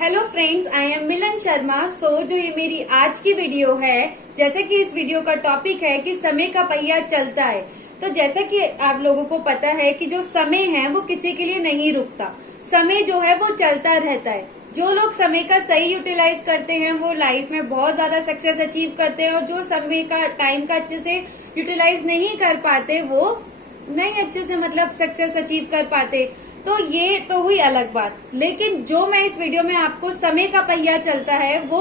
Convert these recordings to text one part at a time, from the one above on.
Hello friends, I am मिलन शर्मा। जो ये मेरी आज की वीडियो है, जैसे कि इस वीडियो का टॉपिक है कि समय का पहिया चलता है। तो जैसा कि आप लोगों को पता है कि जो समय है वो किसी के लिए नहीं रुकता। समय जो है वो चलता रहता है। जो लोग समय का सही यूटिलाइज करते हैं वो लाइफ में बहुत ज्यादा सक्सेस अचीव करते हैं, और जो समय का टाइम का अच्छे से यूटिलाइज नहीं कर पाते वो नहीं अच्छे से सक्सेस अचीव कर पाते। तो ये तो हुई अलग बात। लेकिन जो मैं इस वीडियो में आपको समय का पहिया चलता है वो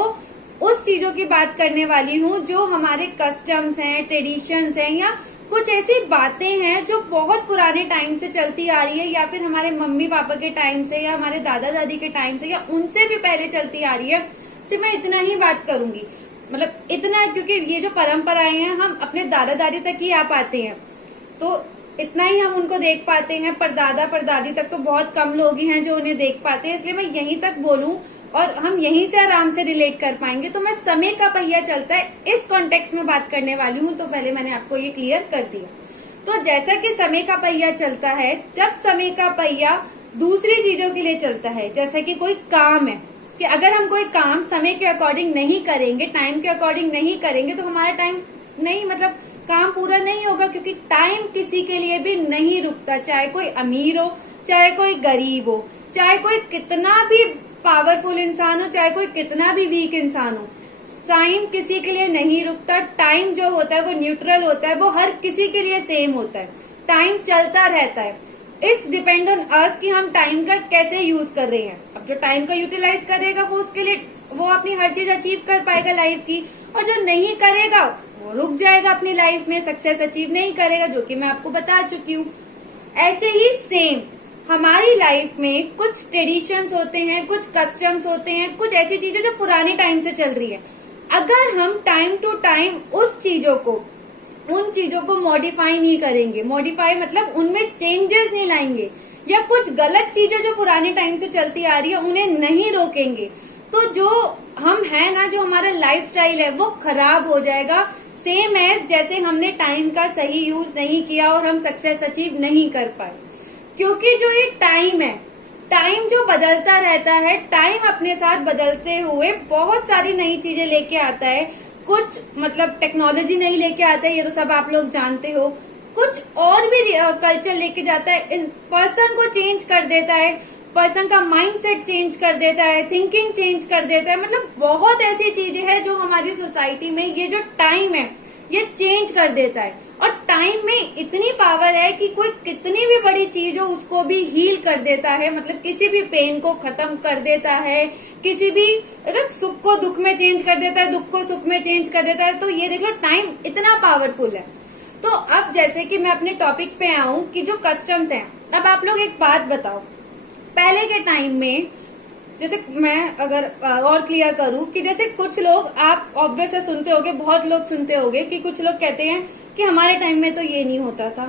उस चीजों की बात करने वाली हूँ जो हमारे कस्टम्स हैं, ट्रेडिशंस हैं, या कुछ ऐसी बातें हैं जो बहुत पुराने टाइम से चलती आ रही है, या फिर हमारे मम्मी पापा के टाइम से, या हमारे दादा दादी के टाइम से, या उनसे भी पहले चलती आ रही है। सिर्फ मैं इतना ही बात करूंगी, इतना, क्योंकि ये जो परंपराएं हैं हम अपने दादा दादी तक ही आ पाते हैं, तो इतना ही हम उनको देख पाते हैं। परदादा परदादी तक तो बहुत कम लोग ही हैं जो उन्हें देख पाते हैं, इसलिए मैं यहीं तक बोलूं और हम यहीं से आराम से रिलेट कर पाएंगे। तो मैं समय का पहिया चलता है इस कॉन्टेक्स्ट में बात करने वाली हूँ। तो पहले मैंने आपको ये क्लियर कर दिया। तो जैसा कि समय का पहिया चलता है, जब समय का पहिया दूसरी चीजों के लिए चलता है, जैसे कि कोई काम है, कि अगर हम कोई काम समय के अकॉर्डिंग नहीं करेंगे, टाइम के अकॉर्डिंग नहीं करेंगे, तो हमारा टाइम नहीं काम पूरा नहीं होगा। क्योंकि टाइम किसी के लिए भी नहीं रुकता, चाहे कोई अमीर हो, चाहे कोई गरीब हो, चाहे कोई कितना भी पावरफुल इंसान हो, चाहे कोई कितना भी वीक इंसान हो, टाइम किसी के लिए नहीं रुकता। टाइम जो होता है वो न्यूट्रल होता है, वो हर किसी के लिए सेम होता है। टाइम चलता रहता है। इट्स डिपेंड ऑन अस कि हम टाइम का कैसे यूज कर रहे हैं। अब जो टाइम का यूटिलाइज करेगा वो उसके लिए वो अपनी हर चीज अचीव कर पाएगा लाइफ की, और जो नहीं करेगा वो रुक जाएगा अपनी लाइफ में, सक्सेस अचीव नहीं करेगा, जो कि मैं आपको बता चुकी हूँ। ऐसे ही सेम हमारी लाइफ में कुछ ट्रेडिशंस होते हैं, कुछ कस्टम्स होते हैं, कुछ ऐसी चीजें जो पुराने टाइम से चल रही है। अगर हम टाइम टू टाइम उन चीजों को मॉडिफाई नहीं करेंगे, मॉडिफाई उनमें चेंजेस नहीं लाएंगे, या कुछ गलत चीजें जो पुराने टाइम से चलती आ रही है उन्हें नहीं रोकेंगे, तो जो हम है ना, जो हमारा लाइफस्टाइल है वो खराब हो जाएगा। सेम एज जैसे हमने टाइम का सही यूज नहीं किया और हम सक्सेस अचीव नहीं कर पाए। क्योंकि जो ये टाइम है, टाइम जो बदलता रहता है, टाइम अपने साथ बदलते हुए बहुत सारी नई चीजें लेके आता है। कुछ टेक्नोलॉजी नहीं लेके आता है, ये तो सब आप लोग जानते हो। कुछ और भी कल्चर लेके जाता है, पर्सन को चेंज कर देता है, पर्सन का माइंडसेट चेंज कर देता है, थिंकिंग चेंज कर देता है। बहुत ऐसी चीजें हैं जो हमारी सोसाइटी में ये जो टाइम है ये चेंज कर देता है। और टाइम में इतनी पावर है कि कोई कितनी भी बड़ी चीज हो उसको भी हील कर देता है, किसी भी पेन को खत्म कर देता है, किसी भी सुख को दुख में चेंज कर देता है, दुख को सुख में चेंज कर देता है। तो ये देख लो, टाइम इतना पावरफुल है। तो अब जैसे कि मैं अपने टॉपिक पे आऊं कि जो कस्टम्स हैं, अब आप लोग एक बात बताओ, पहले के टाइम में, जैसे मैं अगर और क्लियर करूं कि जैसे कुछ लोग, आप ऑब्वियस सुनते होगे, बहुत लोग सुनते होगे कि कुछ लोग कहते हैं कि हमारे टाइम में तो ये नहीं होता था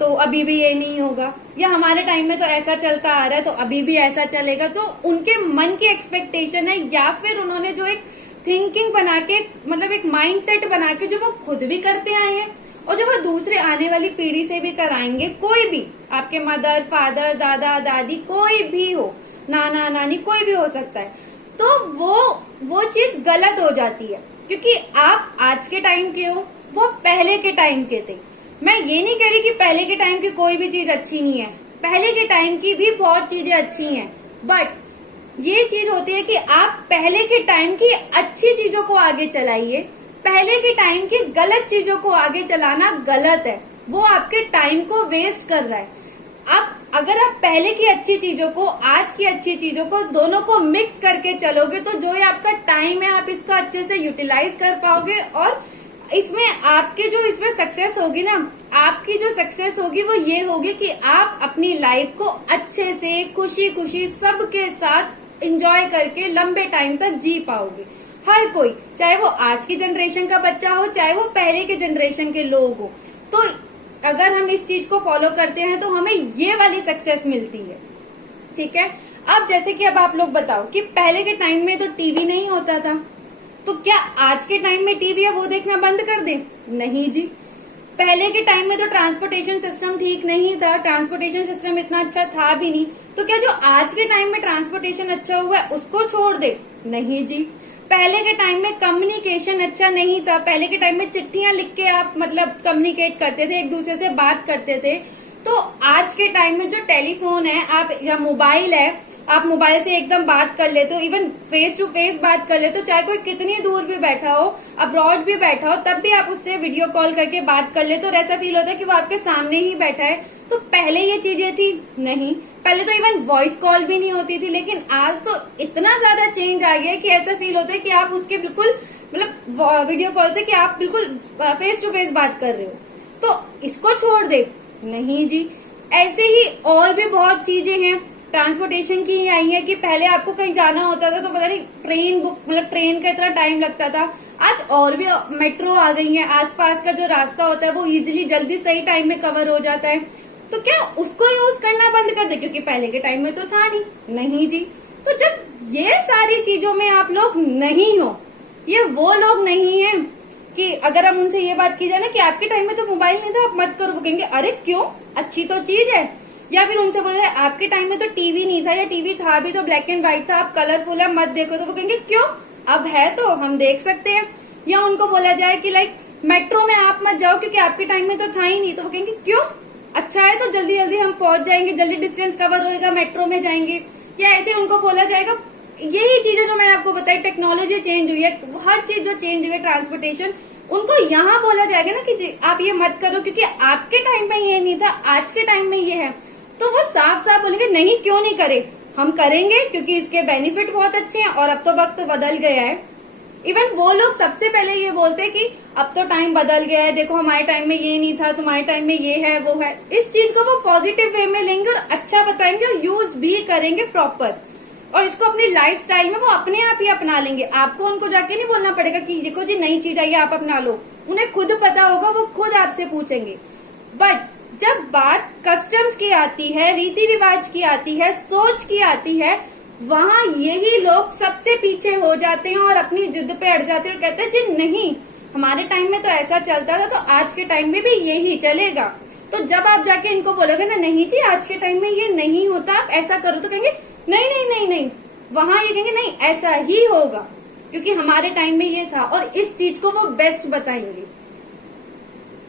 तो अभी भी ये नहीं होगा, या हमारे टाइम में तो ऐसा चलता आ रहा है तो अभी भी ऐसा चलेगा। तो उनके मन की एक्सपेक्टेशन है, या फिर उन्होंने जो एक थिंकिंग बना के, एक माइंडसेट बना के जो वो खुद भी करते आए हैं और जो वो दूसरे आने वाली पीढ़ी से भी कराएंगे। कोई भी, आपके मदर फादर दादा दादी कोई भी हो, नाना नानी कोई भी हो सकता है, तो वो चीज गलत हो जाती है। क्योंकि आप आज के टाइम के हो, वो पहले के टाइम के थे। मैं ये नहीं कह रही कि पहले के टाइम की कोई भी चीज अच्छी नहीं है, पहले के टाइम की भी बहुत चीजें अच्छी हैं। बट ये चीज होती है कि आप पहले के टाइम की अच्छी चीजों को आगे चलाइए, पहले के टाइम की गलत चीजों को आगे चलाना गलत है, वो आपके टाइम को वेस्ट कर रहा है। अब अगर आप पहले की अच्छी चीजों को, आज की अच्छी चीजों को, दोनों को मिक्स करके चलोगे तो जो ये आपका टाइम है आप इसका अच्छे से यूटिलाइज कर पाओगे, और इसमें आपके जो इसमें सक्सेस होगी ना, आपकी जो सक्सेस होगी वो ये होगी कि आप अपनी लाइफ को अच्छे से खुशी खुशी सबके साथ एंजॉय करके लंबे टाइम तक जी पाओगे। हर कोई, चाहे वो आज की जनरेशन का बच्चा हो, चाहे वो पहले के जनरेशन के लोग हो। तो अगर हम इस चीज को फॉलो करते हैं तो हमें ये वाली सक्सेस मिलती है। ठीक है। अब जैसे कि अब आप लोग बताओ कि पहले के टाइम में तो टीवी नहीं होता था, तो क्या आज के टाइम में टीवी है वो देखना बंद कर दें? नहीं जी। पहले के टाइम में तो ट्रांसपोर्टेशन सिस्टम ठीक नहीं था, ट्रांसपोर्टेशन सिस्टम इतना अच्छा था भी नहीं, तो क्या जो आज के टाइम में ट्रांसपोर्टेशन अच्छा हुआ है उसको छोड़ दे? नहीं जी। पहले के टाइम में कम्युनिकेशन अच्छा नहीं था, पहले के टाइम में चिट्ठियां लिख के आप मतलब कम्युनिकेट करते थे, एक दूसरे से बात करते थे। तो आज के टाइम में जो टेलीफोन है आप या मोबाइल है, आप मोबाइल से एकदम बात कर लेते हो, इवन फेस टू फेस बात कर लेते हो, चाहे कोई कितनी दूर भी बैठा हो, अब्रॉड भी बैठा हो, तब भी आप उससे वीडियो कॉल करके बात कर लेते हो और ऐसा फील होता है कि वो आपके सामने ही बैठा है। तो पहले ये चीजें थी नहीं, पहले तो इवन वॉइस कॉल भी नहीं होती थी, लेकिन आज तो इतना ज्यादा चेंज आ गया कि ऐसा फील होता है कि आप उसके बिल्कुल मतलब वीडियो कॉल से कि आप बिल्कुल फेस टू फेस बात कर रहे हो। तो इसको छोड़ दे? नहीं जी। ऐसे ही और भी बहुत चीजें हैं ट्रांसपोर्टेशन की ही आई है कि पहले आपको कहीं जाना होता था तो पता नहीं ट्रेन बुक मतलब ट्रेन का इतना टाइम लगता था। आज और भी मेट्रो आ गई है, आसपास का जो रास्ता होता है वो इजीली जल्दी सही टाइम में कवर हो जाता है। तो क्या उसको यूज करना बंद कर दे क्योंकि पहले के टाइम में तो था नहीं? नहीं जी। तो जब ये सारी चीजों में आप लोग नहीं हो, ये वो लोग नहीं है कि अगर हम उनसे ये बात की जाए ना कि आपके टाइम में तो मोबाइल नहीं था आप मत करो, वो कहेंगे अरे क्यों, अच्छी तो चीज है। या फिर उनसे बोला जाए आपके टाइम में तो टीवी नहीं था या टीवी था भी तो ब्लैक एंड व्हाइट था, आप कलरफुल है मत देखो, तो वो कहेंगे क्यों, अब है तो हम देख सकते हैं। या उनको बोला जाए कि लाइक मेट्रो में आप मत जाओ क्योंकि आपके टाइम में तो था ही नहीं, तो वो कहेंगे क्यों, अच्छा है तो जल्दी जल्दी हम पहुंच जाएंगे, जल्दी डिस्टेंस कवर होएगा, मेट्रो में जाएंगे। या ऐसे उनको बोला जाएगा, यही चीजें जो मैंने आपको बताई, टेक्नोलॉजी चेंज हुई है, हर चीज जो चेंज हुई है, ट्रांसपोर्टेशन, उनको यहाँ बोला जाएगा ना कि आप ये मत करो क्योंकि आपके टाइम में ये नहीं था, आज के टाइम में ये है। तो वो साफ साफ बोलेंगे नहीं क्यों नहीं करे, हम करेंगे क्योंकि इसके बेनिफिट बहुत अच्छे हैं और अब तो वक्त बदल गया है। इवन वो लोग सबसे पहले ये बोलते हैं कि अब तो टाइम बदल गया है, देखो हमारे टाइम में ये नहीं था, तुम्हारे टाइम में ये है वो है। इस चीज को वो पॉजिटिव वे में लेंगे और अच्छा बताएंगे और यूज भी करेंगे प्रॉपर, और इसको अपनी लाइफस्टाइल में वो अपने आप ही अपना लेंगे। आपको उनको जाके नहीं बोलना पड़ेगा कि देखो जी नई चीज आई है आप अपना लो, उन्हें खुद पता होगा, वो खुद आपसे पूछेंगे। बट जब बात कस्टम्स की आती है, रीति रिवाज की आती है, सोच की आती है, वहां यही लोग सबसे पीछे हो जाते हैं और अपनी जिद पे अड़ जाते हैं और कहते हैं जी नहीं हमारे टाइम में तो ऐसा चलता था तो आज के टाइम में भी यही चलेगा। तो जब आप जाके इनको बोलोगे ना नहीं जी आज के टाइम में ये नहीं होता आप ऐसा करो, तो कहेंगे नहीं नहीं नहीं नहीं, वहां ये कहेंगे नहीं ऐसा ही होगा क्योंकि हमारे टाइम में ये था, और इस चीज को वो बेस्ट बताएंगे।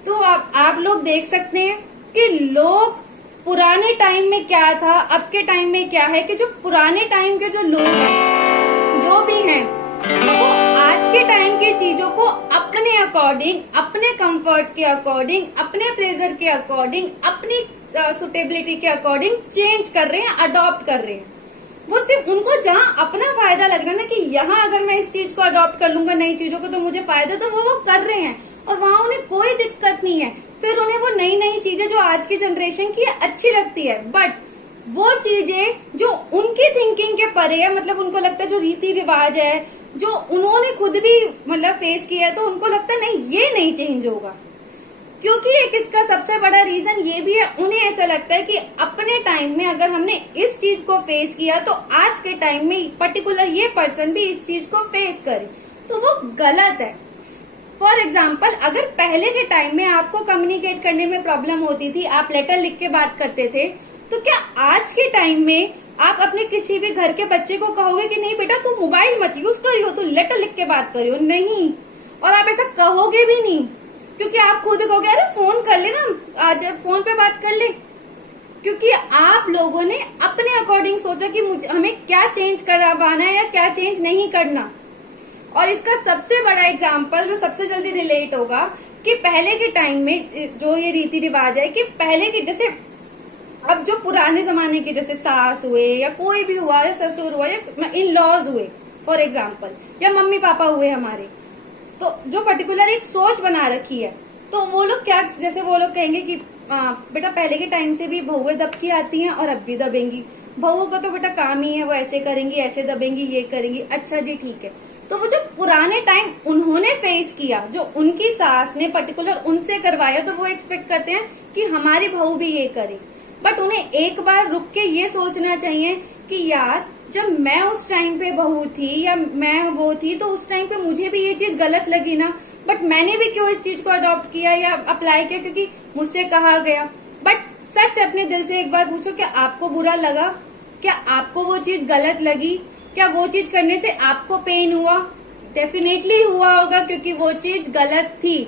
तो आप लोग देख सकते हैं कि लोग पुराने टाइम में क्या था, अब के टाइम में क्या है, कि जो पुराने टाइम के जो लोग हैं जो भी हैं वो आज के टाइम की चीजों को अपने अकॉर्डिंग, अपने कंफर्ट के अकॉर्डिंग, अपने प्लेजर के अकॉर्डिंग, अपनी सुटेबिलिटी के अकॉर्डिंग चेंज कर रहे हैं, अडॉप्ट कर रहे हैं। वो सिर्फ उनको जहां अपना फायदा लग रहा है ना कि यहाँ अगर मैं इस चीज को अडॉप्ट कर लूंगा नई चीजों को तो मुझे फायदा, तो वो कर रहे हैं और वहां उन्हें कोई दिक्कत नहीं है। फिर उन्हें वो नई नई चीजें जो आज की जनरेशन की है अच्छी लगती है, बट वो चीजें जो उनकी थिंकिंग के परे है, मतलब उनको लगता है जो रीति रिवाज है जो उन्होंने खुद भी मतलब फेस किया है, तो उनको लगता है नहीं ये नहीं चेंज होगा। क्योंकि एक इसका सबसे बड़ा रीजन ये भी है, उन्हें ऐसा लगता है कि अपने टाइम में अगर हमने इस चीज को फेस किया तो आज के टाइम में पर्टिकुलर ये पर्सन भी इस चीज को फेस करे, तो वो गलत है। फॉर एग्जाम्पल, अगर पहले के टाइम में आपको कम्युनिकेट करने में प्रॉब्लम होती थी, आप लेटर लिख के बात करते थे, तो क्या आज के टाइम में आप अपने किसी भी घर के बच्चे को कहोगे कि नहीं बेटा तू मोबाइल मत यूज करियो, तू लेटर लिख के बात करियो? नहीं। और आप ऐसा कहोगे भी नहीं, क्योंकि आप खुद कहोगे अरे फोन कर ले ना, आज फोन पे बात कर ले। क्योंकि आप लोगों ने अपने अकॉर्डिंग सोचा कि मुझे हमें क्या चेंज करवाना है या क्या चेंज नहीं करना। और इसका सबसे बड़ा एग्जाम्पल जो सबसे जल्दी रिलेट होगा कि पहले के टाइम में जो ये रीति रिवाज है कि पहले के जैसे अब जो पुराने जमाने के जैसे सास हुए या कोई भी हुआ या ससुर हुआ या इन लॉज हुए फॉर एग्जाम्पल, या मम्मी पापा हुए हमारे, तो जो पर्टिकुलर एक सोच बना रखी है, तो वो लोग क्या, जैसे वो लोग कहेंगे कि बेटा पहले के टाइम से भी बहुएं दबकी आती हैं और अब भी दबेंगी, बहुओं का तो बेटा काम ही है वो ऐसे करेंगी ऐसे दबेंगी ये करेंगी। अच्छा जी ठीक है, तो वो जो पुराने टाइम उन्होंने फेस किया, जो उनकी सास ने पर्टिकुलर उनसे करवाया, तो वो एक्सपेक्ट करते हैं कि हमारी बहू भी ये करे। बट उन्हें एक बार रुक के ये सोचना चाहिए कि यार जब मैं उस टाइम पे बहू थी या मैं वो थी तो उस टाइम पे मुझे भी ये चीज गलत लगी ना, बट मैंने भी क्यों इस चीज को अडॉप्ट किया या अप्लाई किया, क्योंकि मुझसे कहा गया। बट सच अपने दिल से एक बार पूछो, क्या आपको बुरा लगा? क्या आपको वो चीज गलत लगी? क्या वो चीज करने से आपको पेन हुआ? डेफिनेटली हुआ होगा, क्योंकि वो चीज गलत थी।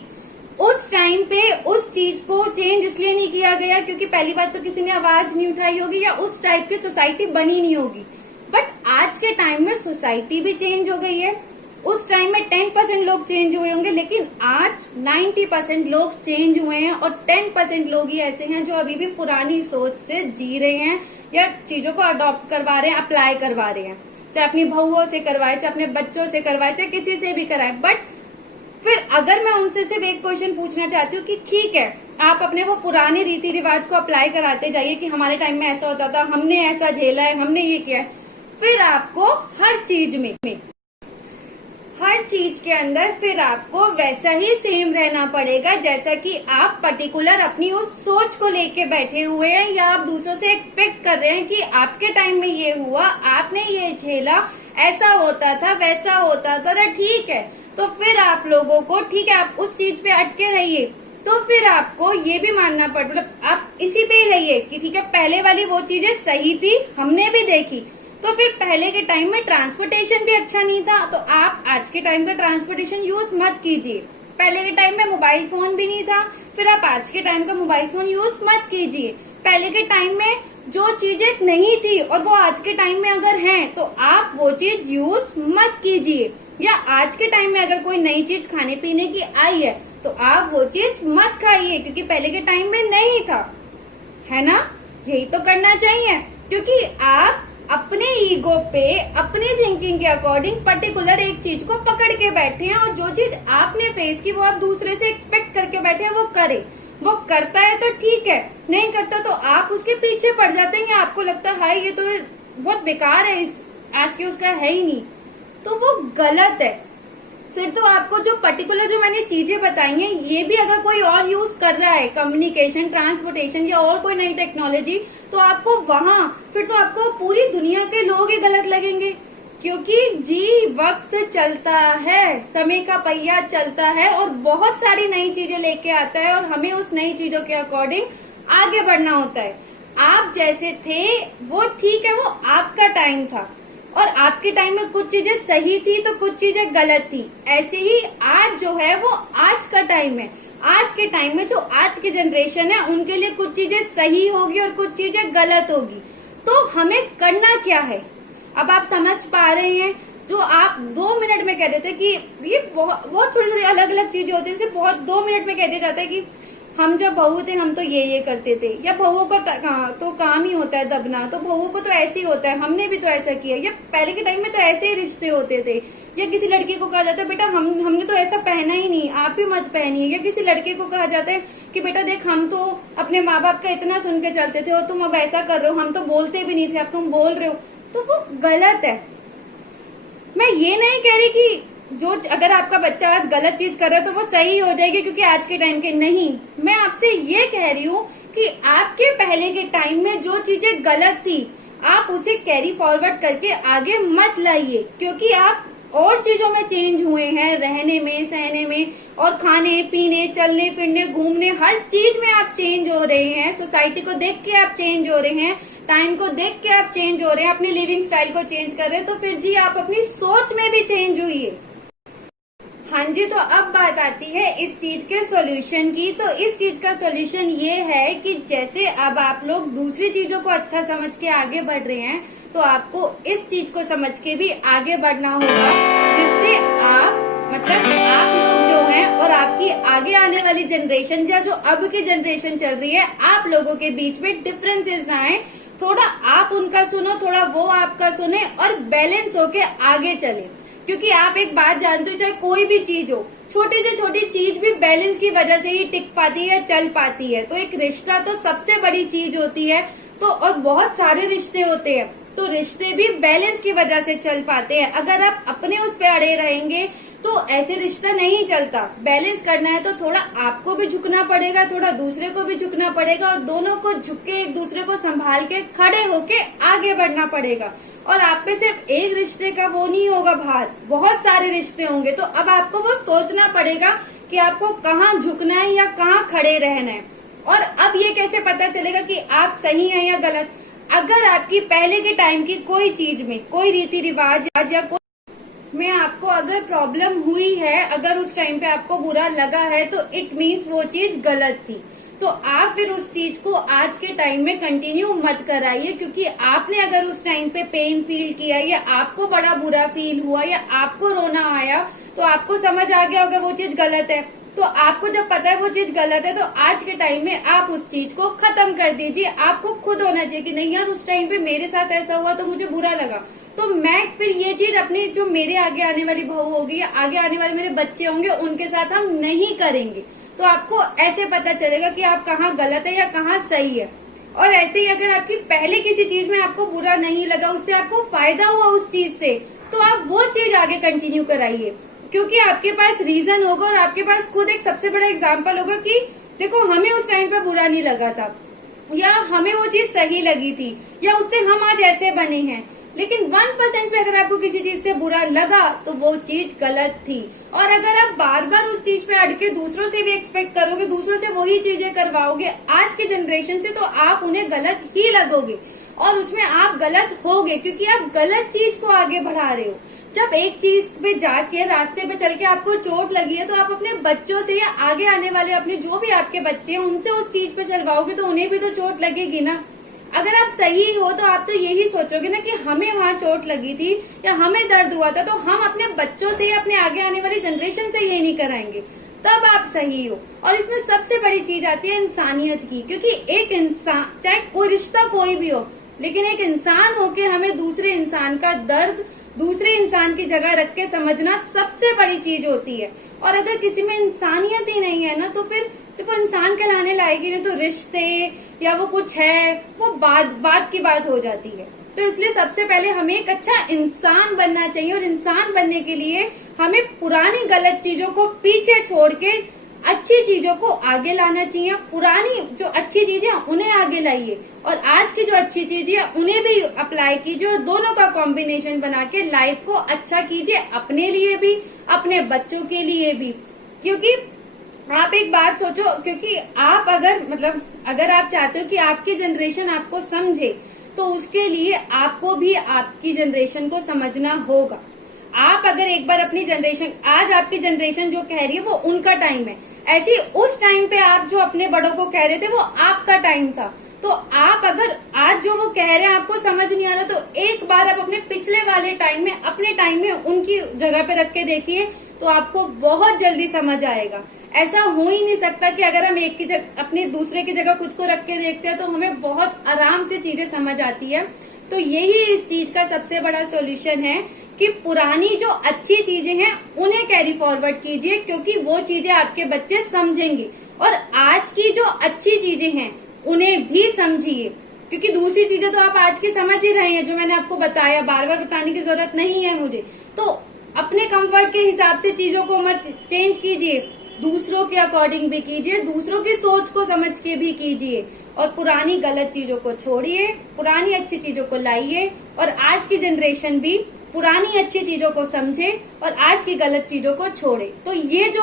उस टाइम पे उस चीज को चेंज इसलिए नहीं किया गया क्योंकि पहली बात तो किसी ने आवाज नहीं उठाई होगी या उस टाइप की सोसाइटी बनी नहीं होगी। बट आज के टाइम में सोसाइटी भी चेंज हो गई है। उस टाइम में 10% लोग चेंज हुए होंगे, लेकिन आज 90% लोग चेंज हुए हैं और 10% लोग ही ऐसे हैं जो अभी भी पुरानी सोच से जी रहे हैं या चीजों को अडॉप्ट करवा रहे हैं, अप्लाई करवा रहे हैं। चाहे अपनी बहुओं से करवाए, चाहे अपने बच्चों से करवाए, चाहे किसी से भी कराए। बट फिर अगर मैं उनसे सिर्फ एक क्वेश्चन पूछना चाहती हूँ कि ठीक है, आप अपने वो पुराने रीति रिवाज को अप्लाई कराते जाइए कि हमारे टाइम में ऐसा होता था, हमने ऐसा झेला है, हमने ये किया है, फिर आपको हर चीज के अंदर फिर आपको वैसा ही सेम रहना पड़ेगा जैसा कि आप पर्टिकुलर अपनी उस सोच को लेके बैठे हुए हैं या आप दूसरों से एक्सपेक्ट कर रहे हैं कि आपके टाइम में ये हुआ, आपने ये झेला, ऐसा होता था, वैसा होता था। ठीक है, तो फिर आप लोगों को, ठीक है, आप उस चीज पे अटके रहिए, तो फिर आपको ये भी मानना पड़, मतलब आप इसी पे ही रहिए कि ठीक है, पहले वाली वो चीजें सही थी, हमने भी देखी। तो फिर पहले के टाइम में ट्रांसपोर्टेशन भी अच्छा नहीं था, तो आप आज के टाइम का ट्रांसपोर्टेशन यूज मत कीजिए। पहले के टाइम में मोबाइल फोन भी नहीं था, फिर आप आज के टाइम का मोबाइल फोन यूज मत कीजिए। पहले के टाइम में जो चीजें नहीं थी और वो आज के टाइम में अगर हैं, तो आप वो चीज यूज मत कीजिए। या आज के टाइम में अगर कोई नई चीज खाने पीने की आई है, तो आप वो चीज मत खाइए क्योंकि पहले के टाइम में नहीं था, है ना? यही तो करना चाहिए, क्योंकि आप अपने ईगो पे, अपनी थिंकिंग के अकॉर्डिंग पर्टिकुलर एक चीज को पकड़ के बैठे हैं और जो चीज आपने फेस की वो आप दूसरे से एक्सपेक्ट करके बैठे हैं वो करे। वो करता है तो ठीक है, नहीं करता तो आप उसके पीछे पड़ जाते हैं या आपको लगता है हाय ये तो बहुत बेकार है, इस आज के उसका है ही नहीं, तो वो गलत है। फिर तो आपको जो पर्टिकुलर जो मैंने चीजें बताई हैं, ये भी अगर कोई और यूज कर रहा है, कम्युनिकेशन, ट्रांसपोर्टेशन या और कोई नई टेक्नोलॉजी, तो आपको वहां फिर तो आपको पूरी दुनिया के लोग ही गलत लगेंगे। क्योंकि जी वक्त चलता है, समय का पहिया चलता है और बहुत सारी नई चीजें लेके आता है और हमें उस नई चीजों के अकॉर्डिंग आगे बढ़ना होता है। आप जैसे थे वो ठीक है, वो आपका टाइम था और आपके टाइम में कुछ चीजें सही थी तो कुछ चीजें गलत थी। ऐसे ही आज जो है वो आज का टाइम है। आज के टाइम में जो आज की जनरेशन है उनके लिए कुछ चीजें सही होगी और कुछ चीजें गलत होगी। तो हमें करना क्या है, अब आप समझ पा रहे हैं? जो आप 2 मिनट में कहते थे कि ये बहुत थोड़ी थोड़ी अलग अलग चीजें होती है, सिर्फ बहुत 2 मिनट में कह दिया जाता है कि हम जब बहू थे हम तो ये करते थे, या बहुओं का तो काम ही होता है दबना, तो बहुओं को तो ऐसे ही होता है, हमने भी तो ऐसा किया, या पहले के टाइम में तो ऐसे ही रिश्ते होते थे। या किसी लड़की को कहा जाता है बेटा हमने तो ऐसा पहना ही नहीं, आप भी मत पहनिए। या किसी लड़के को कहा जाता है कि बेटा देख हम तो अपने माँ बाप का इतना सुन के चलते थे और तुम अब ऐसा कर रहे हो, हम तो बोलते भी नहीं थे, अब तुम बोल रहे हो, तो वो गलत है। मैं ये नहीं कह रही कि जो अगर आपका बच्चा आज गलत चीज कर रहा है तो वो सही हो जाएगी क्योंकि आज के टाइम के नहीं। मैं आपसे ये कह रही हूँ कि आपके पहले के टाइम में जो चीजें गलत थी आप उसे कैरी फॉरवर्ड करके आगे मत लाइए, क्योंकि आप और चीजों में चेंज हुए हैं, रहने में, सहने में और खाने पीने, चलने फिरने, घूमने, हर चीज में आप चेंज हो रहे हैं। सोसाइटी को देख के आप चेंज हो रहे हैं, टाइम को देख के आप चेंज हो रहे हैं, अपनी लिविंग स्टाइल को चेंज कर रहे हैं, तो फिर जी आप अपनी सोच में भी चेंज हुई। हाँ जी, तो अब बात आती है इस चीज के सॉल्यूशन की। तो इस चीज का सॉल्यूशन ये है कि जैसे अब आप लोग दूसरी चीजों को अच्छा समझ के आगे बढ़ रहे हैं, तो आपको इस चीज को समझ के भी आगे बढ़ना होगा, जिससे आप आप लोग जो हैं और आपकी आगे आने वाली जनरेशन या जो अब की जनरेशन चल रही है, आप लोगों के बीच में डिफरेंसेस ना आए। थोड़ा आप उनका सुनो, थोड़ा वो आपका सुने और बैलेंस होके आगे चले। क्योंकि आप एक बात जानते हो, चाहे कोई भी चीज हो, छोटी से छोटी चीज भी बैलेंस की वजह से ही टिक पाती है, चल पाती है। तो एक रिश्ता तो सबसे बड़ी चीज होती है, तो और बहुत सारे रिश्ते होते हैं, तो रिश्ते भी बैलेंस की वजह से चल पाते हैं। अगर आप अपने उस पे अड़े रहेंगे तो ऐसे रिश्ता नहीं चलता। बैलेंस करना है तो थोड़ा आपको भी झुकना पड़ेगा, थोड़ा दूसरे को भी झुकना पड़ेगा और दोनों को झुक के एक दूसरे को संभाल के खड़े होके आगे बढ़ना पड़ेगा। और आप पे सिर्फ एक रिश्ते का वो नहीं होगा भार, बहुत सारे रिश्ते होंगे। तो अब आपको वो सोचना पड़ेगा कि आपको कहाँ झुकना है या कहाँ खड़े रहना है। और अब ये कैसे पता चलेगा कि आप सही हैं या गलत? अगर आपकी पहले के टाइम की कोई चीज में कोई रीति रिवाज या कोई में आपको अगर प्रॉब्लम हुई है, अगर उस टाइम पे आपको बुरा लगा है, तो इट मीन्स वो चीज गलत थी। तो आप फिर उस चीज को आज के टाइम में कंटिन्यू मत कराइए, क्योंकि आपने अगर उस टाइम पे पेन फील किया या आपको बड़ा बुरा फील हुआ या आपको रोना आया, तो आपको समझ आ गया होगा वो चीज गलत है। तो आपको जब पता है वो चीज गलत है, तो आज के टाइम में आप उस चीज को खत्म कर दीजिए। आपको खुद होना चाहिए कि नहीं यार, उस टाइम पे मेरे साथ ऐसा हुआ तो मुझे बुरा लगा, तो मैं फिर ये चीज अपने जो मेरे आगे आने वाली बहू होगी या आगे आने वाले मेरे बच्चे होंगे उनके साथ हम नहीं करेंगे। तो आपको ऐसे पता चलेगा कि आप कहाँ गलत है या कहाँ सही है। और ऐसे ही अगर आपकी पहले किसी चीज में आपको बुरा नहीं लगा, उससे आपको फायदा हुआ उस चीज से, तो आप वो चीज आगे कंटिन्यू कराइए, क्योंकि आपके पास रीजन होगा और आपके पास खुद एक सबसे बड़ा एग्जाम्पल होगा कि देखो हमें उस टाइम पे बुरा नहीं लगा था, या हमें वो चीज सही लगी थी, या उससे हम आज ऐसे बने हैं। लेकिन 1% पे अगर आपको किसी चीज से बुरा लगा तो वो चीज गलत थी। और अगर आप बार बार उस चीज पे अड़के दूसरों से भी एक्सपेक्ट करोगे, दूसरों से वही चीजें करवाओगे आज के जनरेशन से, तो आप उन्हें गलत ही लगोगे और उसमें आप गलत होगे, क्योंकि आप गलत चीज को आगे बढ़ा रहे हो। जब एक चीज पे जाके रास्ते पे चल के आपको चोट लगी है, तो आप अपने बच्चों से या आगे आने वाले अपने जो भी आपके बच्चे हैं उनसे उस चीज पे चलवाओगे, तो उन्हें भी तो चोट लगेगी ना। अगर आप सही हो तो आप तो यही सोचोगे ना कि हमें वहाँ चोट लगी थी या हमें दर्द हुआ था, तो हम अपने बच्चों से या अपने आगे आने वाली जनरेशन से ये नहीं कराएंगे, तब आप सही हो। और इसमें सबसे बड़ी चीज आती है इंसानियत की, क्योंकि एक इंसान, चाहे कोई रिश्ता कोई भी हो, लेकिन एक इंसान होके हमें दूसरे इंसान का दर्द दूसरे इंसान की जगह रख के समझना सबसे बड़ी चीज होती है। और अगर किसी में इंसानियत ही नहीं है ना, तो फिर जब वो इंसान कहलाने लायक ही नहीं, तो रिश्ते या वो कुछ है वो बात की बात हो जाती है। तो इसलिए सबसे पहले हमें एक अच्छा इंसान बनना चाहिए, और इंसान बनने के लिए हमें पुरानी गलत चीजों को पीछे छोड़ के अच्छी चीजों को आगे लाना चाहिए। पुरानी जो अच्छी चीजें उन्हें आगे लाइए, और आज की जो अच्छी चीजें उन्हें भी अप्लाई कीजिए, और दोनों का कॉम्बिनेशन बना के लाइफ को अच्छा कीजिए, अपने लिए भी अपने बच्चों के लिए भी। क्योंकि आप एक बात सोचो, क्योंकि आप अगर आप चाहते हो कि आपकी जनरेशन आपको समझे, तो उसके लिए आपको भी आपकी जनरेशन को समझना होगा। आप अगर एक बार अपनी जनरेशन, आज आपकी जनरेशन जो कह रही है वो उनका टाइम है, ऐसे उस टाइम पे आप जो अपने बड़ों को कह रहे थे वो आपका टाइम था। तो आप अगर आज जो वो कह रहे हैं आपको समझ नहीं आ रहा, तो एक बार आप अपने पिछले वाले टाइम में, अपने टाइम में उनकी जगह पे रख के देखिए, तो आपको बहुत जल्दी समझ आएगा। ऐसा हो ही नहीं सकता कि अगर हम एक की जगह अपने दूसरे की जगह खुद को रख के देखते हैं तो हमें बहुत आराम से चीजें समझ आती है। तो यही इस चीज का सबसे बड़ा सॉल्यूशन है कि पुरानी जो अच्छी चीजें हैं उन्हें कैरी फॉरवर्ड कीजिए, क्योंकि वो चीजें आपके बच्चे समझेंगे। और आज की जो अच्छी चीजें हैं उन्हें भी समझिए, क्योंकि दूसरी चीजें तो आप आज की समझ ही रहे हैं, जो मैंने आपको बताया, बार बार बताने की जरूरत नहीं है मुझे। तो अपने कंफर्ट के हिसाब से चीजों को मत चेंज कीजिए, दूसरों के अकॉर्डिंग भी कीजिए, दूसरों की सोच को समझ के भी कीजिए, और पुरानी गलत चीजों को छोड़िए, पुरानी अच्छी चीजों को लाइए। और आज की जनरेशन भी पुरानी अच्छी चीजों को समझे और आज की गलत चीजों को छोड़े। तो ये जो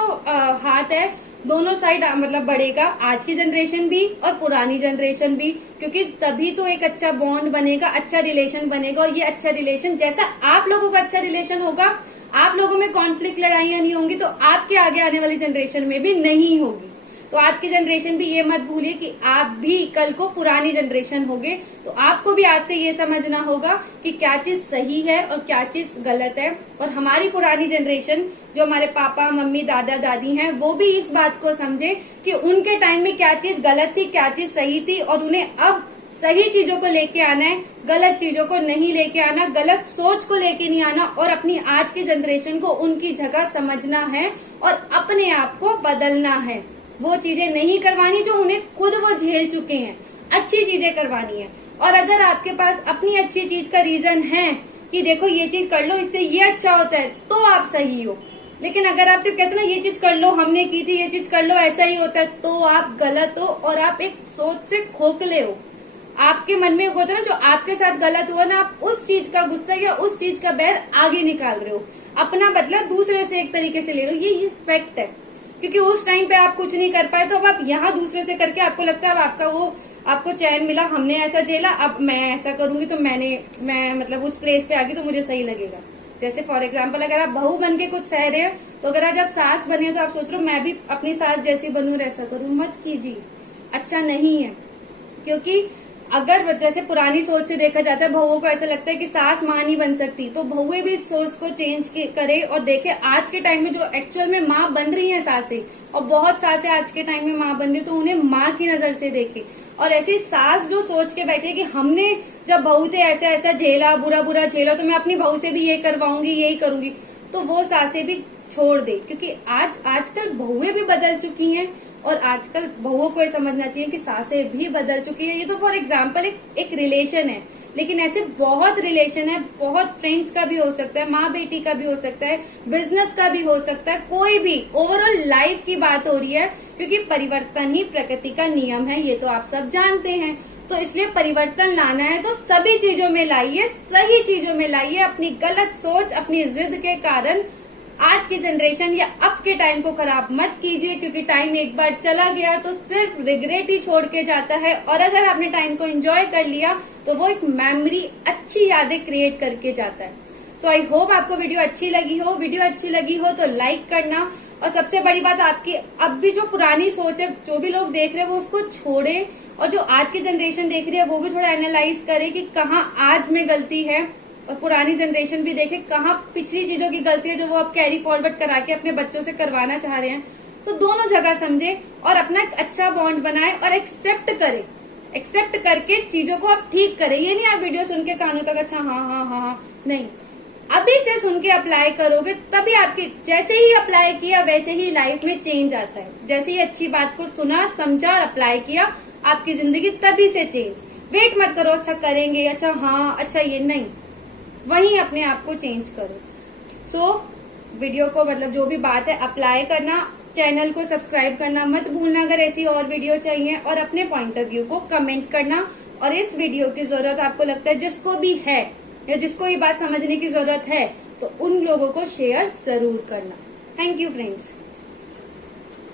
हाथ है दोनों साइड बढ़ेगा, आज की जनरेशन भी और पुरानी जनरेशन भी, क्योंकि तभी तो एक अच्छा बॉन्ड बनेगा, अच्छा रिलेशन बनेगा। और ये अच्छा रिलेशन, जैसा आप लोगों का अच्छा रिलेशन होगा, आप लोगों में कॉन्फ्लिक्ट, लड़ाइयां नहीं होंगी, तो आपके आगे आने वाली जनरेशन में भी नहीं होगी। तो आज की जनरेशन भी ये मत भूलिए कि आप भी कल को पुरानी जनरेशन होगे, तो आपको भी आज से ये समझना होगा कि क्या चीज सही है और क्या चीज गलत है। और हमारी पुरानी जनरेशन, जो हमारे पापा मम्मी दादा दादी हैं, वो भी इस बात को समझे कि उनके टाइम में क्या चीज गलत थी, क्या चीज सही थी, और उन्हें अब सही चीजों को लेके आना है, गलत चीजों को नहीं लेके आना, गलत सोच को लेके नहीं आना, और अपनी आज की जनरेशन को उनकी जगह समझना है और अपने आप को बदलना है। वो चीजें नहीं करवानी जो उन्हें खुद वो झेल चुके हैं, अच्छी चीजें करवानी है। और अगर आपके पास अपनी अच्छी चीज का रीजन है कि देखो ये चीज कर लो, इससे ये अच्छा होता है, तो आप सही हो। लेकिन अगर आप सिर्फ कहते ना ये चीज कर लो, हमने की थी, ये चीज कर लो, ऐसा ही होता है, तो आप गलत हो और आप एक सोच से खोखले हो। आपके मन में होता है ना, जो आपके साथ गलत हुआ ना, आप उस चीज का गुस्सा या उस चीज का बैर आगे निकाल रहे हो, अपना बदला दूसरे से एक तरीके से ले रहे हो। ये फैक्ट है, क्योंकि उस टाइम पे आप कुछ नहीं कर पाए, तो अब आप यहाँ दूसरे से करके आपको लगता है अब आपका वो आपको चैन मिला, हमने ऐसा झेला, अब मैं ऐसा करूंगी तो मैं मतलब उस प्लेस पे आ गई तो मुझे सही लगेगा। जैसे फॉर एग्जाम्पल अगर आप बहू बन के कुछ सह रहे हैं, तो अगर आज आप सास बने तो आप सोच रहे हो मैं भी अपनी सास जैसी बनूं, ऐसा करूं, मत कीजिए, अच्छा नहीं है। क्योंकि अगर जैसे पुरानी सोच से देखा जाता है, बहुओं को ऐसा लगता है कि सास माँ नहीं बन सकती, तो बहुएं भी इस सोच को चेंज करे और देखे आज के टाइम में जो एक्चुअल में माँ बन रही है सासें, और बहुत सासें आज के टाइम में माँ बन रही है, तो उन्हें माँ की नजर से देखे। और ऐसी सास जो सोच के बैठे कि हमने जब बहू थे ऐसा ऐसा झेला, बुरा झेला, तो मैं अपनी बहू से भी ये करवाऊंगी, यही करूंगी, तो वो सासें भी छोड़ दे। क्योंकि आजकल बहुएं भी बदल चुकी हैं, और आजकल बहुओं को ये समझना चाहिए कि सासें भी बदल चुकी है। ये तो फॉर एग्जाम्पल एक रिलेशन है, लेकिन ऐसे बहुत रिलेशन है, बहुत फ्रेंड्स का भी हो सकता है, माँ बेटी का भी हो सकता है, बिजनेस का भी हो सकता है, कोई भी ओवरऑल लाइफ की बात हो रही है, क्योंकि परिवर्तन ही प्रकृति का नियम है, ये तो आप सब जानते हैं। तो इसलिए परिवर्तन लाना है तो सभी चीजों में लाइए, सही चीजों में लाइए। अपनी गलत सोच, अपनी जिद के कारण आज की जनरेशन या अब के टाइम को खराब मत कीजिए, क्योंकि टाइम एक बार चला गया तो सिर्फ रिग्रेट ही छोड़ के जाता है। और अगर आपने टाइम को एंजॉय कर लिया तो वो एक मेमोरी, अच्छी यादें क्रिएट करके जाता है। सो आई होप आपको वीडियो अच्छी लगी हो। वीडियो अच्छी लगी हो तो लाइक करना, और सबसे बड़ी बात आपकी अब भी जो पुरानी सोच है, जो भी लोग देख रहे हैं वो उसको छोड़े, और जो आज की जनरेशन देख रही है वो भी थोड़ा एनालाइज करे कि कहाँ आज में गलती है, और पुरानी जनरेशन भी देखे कहाँ पिछली चीजों की गलती है जो वो अब कैरी फॉरवर्ड करा के अपने बच्चों से करवाना चाह रहे हैं। तो दोनों जगह समझे और अपना एक अच्छा बॉन्ड बनाए और एक्सेप्ट करे, एक्सेप्ट करके चीजों को आप ठीक करें। ये नहीं आप वीडियो सुन के कानों तक अच्छा हाँ हाँ हाँ हाँ, नहीं, अभी से सुन के अप्लाई करोगे तभी आपकी, जैसे ही अप्लाई किया वैसे ही लाइफ में चेंज आता है। जैसे ही अच्छी बात को सुना, समझा और अप्लाई किया, आपकी जिंदगी तभी से चेंज। वेट मत करो अच्छा करेंगे, अच्छा हाँ, अच्छा ये नहीं, वहीं अपने आप को चेंज करो। सो वीडियो को मतलब जो भी बात है अप्लाई करना, चैनल को सब्सक्राइब करना मत भूलना अगर ऐसी और वीडियो चाहिए, और अपने पॉइंट ऑफ व्यू को कमेंट करना। और इस वीडियो की जरूरत आपको लगता है जिसको भी है या जिसको ये बात समझने की जरूरत है, तो उन लोगों को शेयर जरूर करना। Thank you friends.